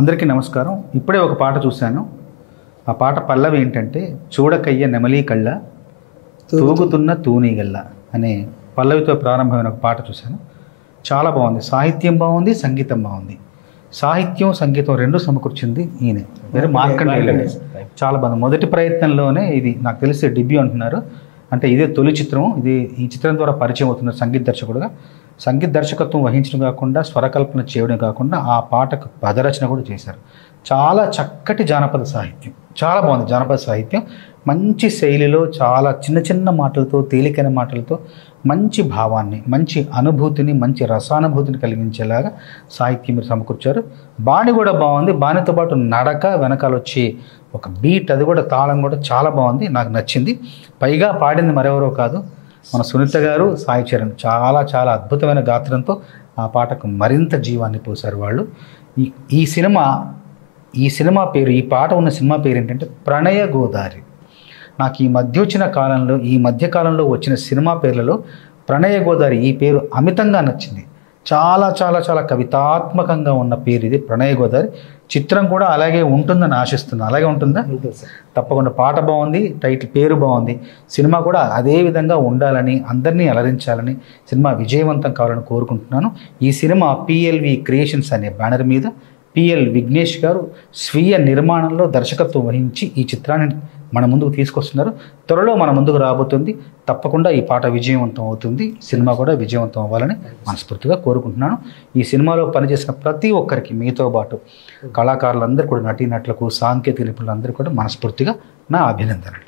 అందరికీ నమస్కారం. ఇప్పుడే ఒక పాట చూశాను. ఆ పాట పల్లవి ఏంటంటే, చూడకయ్య నెమలి కళ్ళ తూగుతున్న తూనీగల్ల అనే పల్లవితో ప్రారంభమైన ఒక పాట చూశాను. చాలా బాగుంది. సాహిత్యం బాగుంది, సంగీతం బాగుంది. సాహిత్యం సంగీతం రెండు సమకూర్చింది ఈయన వేరే మార్కండేయులు. చాలా బాగుంది. మొదటి ప్రయత్నంలోనే ఇది నాకు తెలిసి డెబ్యూ అంటున్నారు. అంటే ఇదే తొలి చిత్రం. ఈ చిత్రం ద్వారా పరిచయం అవుతున్న సంగీత దర్శకుడుగా. సంగీత దర్శకత్వం వహించడం కాకుండా స్వరకల్పన చేయడం కాకుండా ఆ పాటకు పదరచన కూడా చేశారు. చాలా చక్కటి జానపద సాహిత్యం, చాలా బాగుంది. జానపద సాహిత్యం మంచి శైలిలో, చాలా చిన్న చిన్న మాటలతో, తేలికైన మాటలతో మంచి భావాన్ని, మంచి అనుభూతిని, మంచి రసానుభూతిని కలిగించేలాగా సాహిత్యం మీరు సమకూర్చారు. బాణి కూడా బాగుంది. బాణితో పాటు నడక, వెనకాల వచ్చి ఒక బీట్, అది కూడా తాళం కూడా చాలా బాగుంది, నాకు నచ్చింది. పైగా పాడింది మరెవరో కాదు, మన సునీత గారు, సాయి చరణ్. చాలా చాలా అద్భుతమైన గాత్రంతో ఆ పాటకు మరింత జీవాన్ని పోశారు వాళ్ళు. ఈ సినిమా పేరు, ఈ పాట ఉన్న సినిమా పేరు ఏంటంటే ప్రణయ గోదారి. నాకు ఈ మధ్య కాలంలో వచ్చిన సినిమా పేర్లలో ప్రణయ గోదారి ఈ పేరు అమితంగా నచ్చింది. చాలా చాలా చాలా కవితాత్మకంగా ఉన్న పేరు ఇది, ప్రణయ గోదారి. చిత్రం కూడా అలాగే ఉంటుందని ఆశిస్తున్నాను. అలాగే ఉంటుందా? తప్పకుండా. పాట బాగుంది, టైటిల్ పేరు బాగుంది. సినిమా కూడా అదే విధంగా ఉండాలని, అందరినీ అలరించాలని, సినిమా విజయవంతం కావాలని కోరుకుంటున్నాను. ఈ సినిమా పిఎల్వి క్రియేషన్స్ అనే బ్యానర్ మీద పిఎల్ విఘ్నేష్ గారు స్వీయ నిర్మాణంలో దర్శకత్వం వహించి ఈ చిత్రాన్ని మన ముందుకు తీసుకొస్తున్నారు. త్వరలో మన ముందుకు రాబోతుంది. తప్పకుండా ఈ పాట విజయవంతం అవుతుంది. సినిమా కూడా విజయవంతం అవ్వాలని మనస్ఫూర్తిగా కోరుకుంటున్నాను. ఈ సినిమాలో పనిచేసిన ప్రతి ఒక్కరికి, మీతో పాటు కళాకారులందరూ కూడా, నటీనటులకు, సాంకేతిక నిపుణులందరూ కూడా మనస్ఫూర్తిగా నా అభినందనలు.